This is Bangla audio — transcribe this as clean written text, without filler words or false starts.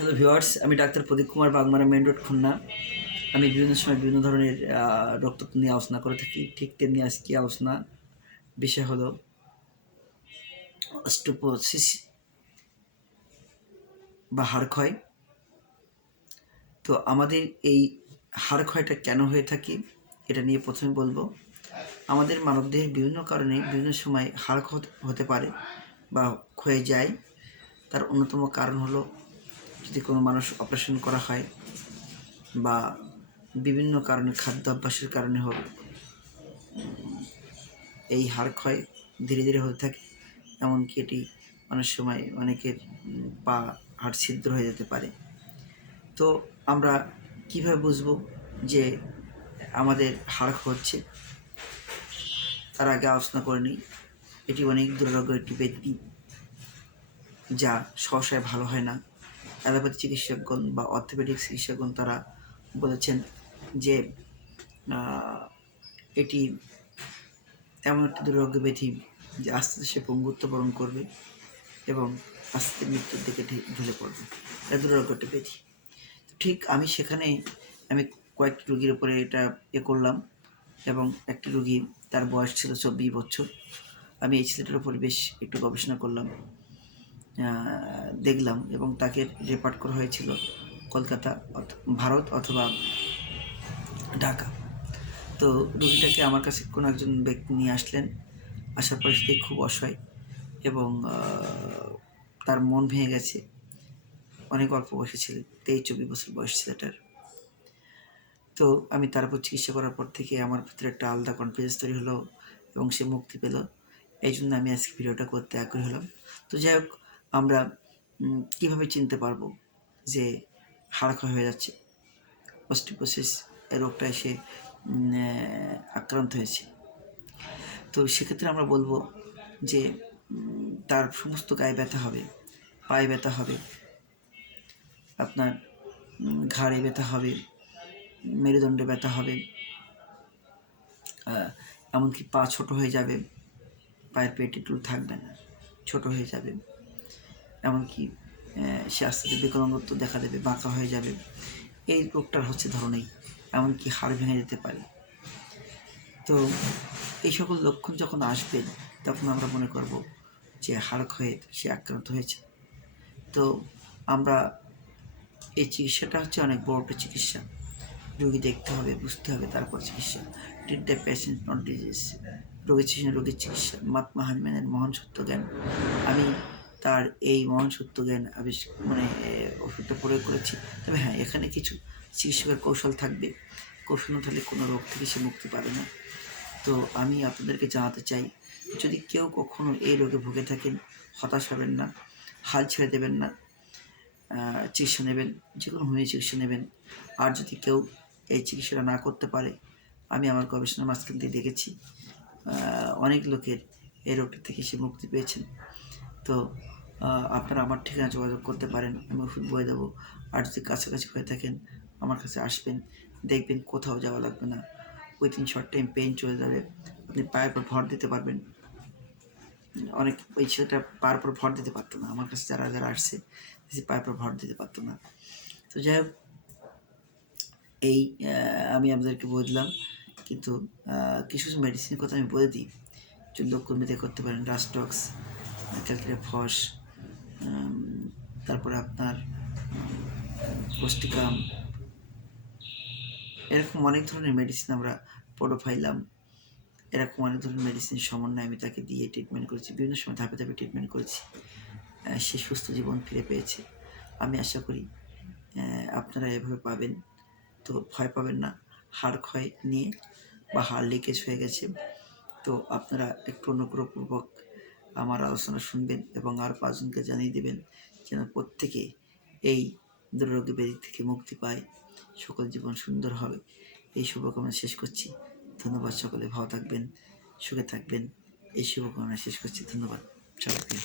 হ্যালো ভিউয়ার্স, আমি ডাক্তার প্রদীপ কুমার, বাগমারা মেন রোড, খুলনা। আমি বিভিন্ন সময় বিভিন্ন ধরনের রক্তত্ব নিয়ে আলোচনা করে থাকি। ঠিক তেমনি আজকে আলোচনা বিষয় হলো অস্টিওপোরোসিস বা হাড় ক্ষয়। তো আমাদের এই হাড় ক্ষয়টা কেন হয়ে থাকে এটা নিয়ে প্রথমে বলবো। আমাদের মানবদেহের বিভিন্ন কারণে বিভিন্ন সময় হাড় হতে পারে বা ক্ষয়ে যায়। তার অন্যতম কারণ হলো যদি কোনো মানুষ অপারেশন করা হয় বা বিভিন্ন কারণে খাদ্যাভ্যাসের কারণে হোক, এই হাড় ক্ষয় ধীরে ধীরে হতে থাকে। এমনকি এটি অনেক সময় অনেকের পা হাড় ছিদ্র হয়ে যেতে পারে। তো আমরা কীভাবে বুঝবো যে আমাদের হাড় হচ্ছে? তার আগে আলোচনা করে নিই, এটি অনেক দুরারোগ্য একটি ব্যাধি যা সহসায় ভালো হয় না। অ্যালোপ্যাথি চিকিৎসকগণ বা অর্থোপেডিক চিকিৎসকগণ তারা বলেছেন যে এটি এমন একটি দুরারোগ্য ব্যাধি যে আস্তে আস্তে সে পঙ্গুত্ব বরণ করবে এবং আস্তে মৃত্যুর দিকে ঢলে পড়বে। এটা দুরারোগ্য একটি ব্যাধি। ঠিক আমি কয়েকটি রোগীর উপরে এটা করলাম এবং একটি রোগী, তার বয়স ছিল 24 বছর। আমি এই ছেলেটার উপরে বেশ একটু গবেষণা করলাম, দেখলাম এবং তাকে রেফার করা হয়েছিল কলকাতা, ভারত অথবা ঢাকা। তো রোগীটাকে আমার কাছে কোনো একজন ব্যক্তি নিয়ে আসলেন। আসার পরে সে খুব অসহায় এবং তার মন ভেঙে গেছে। অনেক অল্প বয়সী ছিল, 23-24 বছর বয়স ছেলেটার। তো আমি তার উপর চিকিৎসা করার পর থেকে আমার ভিতরে একটা আলাদা কনফিডেন্স তৈরি হলো এবং সে মুক্তি পেল। এই জন্য আমি আজকে ভিডিওটা করতে আগ্রহী হলাম। তো যাই হোক, আমরা কীভাবে চিনতে পারবো যে হাড় ক্ষয় হয়ে যাচ্ছে, অস্টিওপোরোসিস এই রোগটা এসে আক্রান্ত হয়েছে? তো সেক্ষেত্রে আমরা বলবো যে তার সমস্ত গায়ে ব্যথা হবে, পায়ে ব্যথা হবে, আপনার ঘাড়ে ব্যথা হবে, মেরুদণ্ডে ব্যথা হবে, এমনকি পা ছোট হয়ে যাবে, পায়ের পেটিটুল থাকবে না, ছোট হয়ে যাবে, এমনকি সে আস্তে আস্তে বিকলাঙ্গত্ব দেখা দেবে, বাঁকা হয়ে যাবে। এই রোগটার হচ্ছে ধরনেই, এমনকি হাড় ভেঙে যেতে পারে। তো এই সকল লক্ষণ যখন আসবে তখন আমরা মনে করব যে হাড় ক্ষয়ে সে আক্রান্ত হয়েছে। তো আমরা এই চিকিৎসাটা হচ্ছে অনেক বড় একটা চিকিৎসা। রোগী দেখতে হবে, বুঝতে হবে, তারপর চিকিৎসা। Treat the patient not disease. রোগীর চিকিৎসা। মহাত্মা হানিম্যানের মহান সত্য জ্ঞান। আমি তার এই মহান সত্য জ্ঞান ওষুধটা প্রয়োগ করেছি। তবে হ্যাঁ, এখানে কিছু চিকিৎসকের কৌশল থাকবে। কৌশল না থাকলে কোনো রোগ থেকে সে মুক্তি পাবে না। তো আমি আপনাদেরকে জানাতে চাই, যদি কেউ কখনো এই রোগে ভুগে থাকেন, হতাশ হবেন না, হাল ছেড়ে দেবেন না, চিকিৎসা নেবেন, যে কোনো হোমিও চিকিৎসা নেবেন। আর যদি কেউ এই চিকিৎসাটা না করতে পারে, আমি আমার গবেষণার মাঝখান দিয়ে দেখেছি অনেক লোকের এই রোগটা থেকে সে মুক্তি পেয়েছেন। তো আপনারা আমার ঠিকানা যোগাযোগ করতে পারেন, আমি ওষুধ বয়ে দেবো। আর যদি কাছাকাছি হয়ে থাকেন, আমার কাছে আসবেন, দেখবেন কোথাও যাওয়া লাগবে না। উইথিন শর্ট টাইম পেইন চলে যাবে, আপনি পায়ের পর ভর দিতে পারবেন। অনেক ওই ছেলেটা পায়ের পর ভর দিতে পারতো না, আমার কাছে যারা যারা আসছে পায়ের পর ভর দিতে পারতো না। তো যাই হোক, এই আমি আপনাদেরকে বলে দিলাম। কিন্তু কিছু মেডিসিনের কথা আমি বলে দিই, যদি লক্ষণ ভেদে করতে পারেন। রাস্টক্স, ক্যালকিরা ফস, তারপরে আপনার কোস্টিকাম, এরকম অনেক ধরনের মেডিসিন আমরা পোডোফাইলাম, এরকম অনেক ধরনের মেডিসিন সমন্বয়ে আমি তাকে দিয়ে ট্রিটমেন্ট করেছি। বিভিন্ন সময় ধাপে ধাপে ট্রিটমেন্ট করেছি। সে সুস্থ জীবন ফিরে পেয়েছে। আমি আশা করি আপনারা এভাবে পাবেন। তো ভয় পাবেন না হাড় ক্ষয় নিয়ে বা হাড় লিকেজ হয়ে গেছে। তো আপনারা একটু অনুগ্রহপূর্বক আমার আলোচনা শুনবেন এবং আর 5 জনকে জানিয়ে দেবেন, যেন প্রত্যেকে এই দুরারোগ্য ব্যাধি থেকে মুক্তি পায়, সকল জীবন সুন্দর হবে। এই শুভকামনা শেষ করছি। ধন্যবাদ। সকলে ভালো থাকবেন, সুখে থাকবেন, এই শুভকামনা শেষ করছি। ধন্যবাদ সবাইকে।